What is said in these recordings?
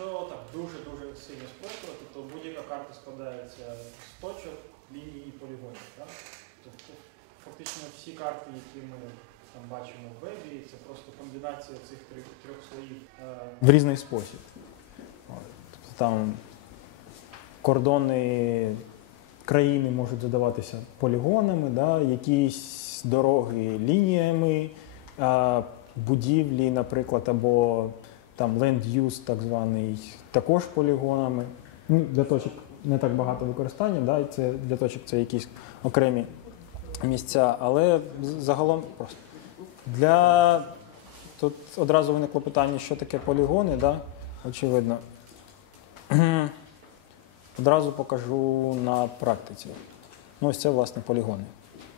Якщо так дуже-дуже сильно спростувати, то будь-яка карта складається з точок, ліній і полігонів. Так? Тобто фактично всі карти, які ми там бачимо в вебі, це просто комбінація цих трьох, трьох слоїв. Е, В різний спосіб. Тобто там кордони країни можуть задаватися полігонами, да? якісь дороги лініями, будівлі, наприклад, або там land use, так званий, також полігонами. Ну, для точок не так багато використання, да? і це для точок це якісь окремі місця, але загалом просто. Для Тут одразу виникло питання, що таке полігони, да? очевидно. Одразу покажу на практиці. Ну, ось це, власне, полігони.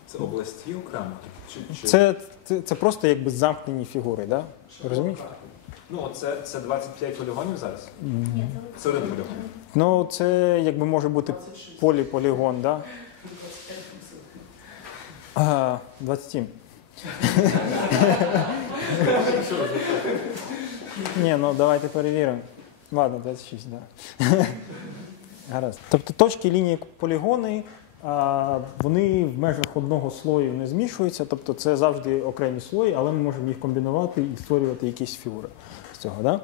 Це області окремо? Чи, чи... Це, це, це просто якби замкнені фігури, да? розумієш? Ну, це, це 25 полігонів зараз? Це один полігон. Ну, це якби може бути поліполігон, да? А, 27. Ні, ну давайте перевіримо. Ладно, 26, да. Гаразд. Тобто точки лінії полігони, вони в межах одного слою не змішуються, тобто це завжди окремі слої, але ми можемо їх комбінувати і створювати якісь фігури з цього. Да?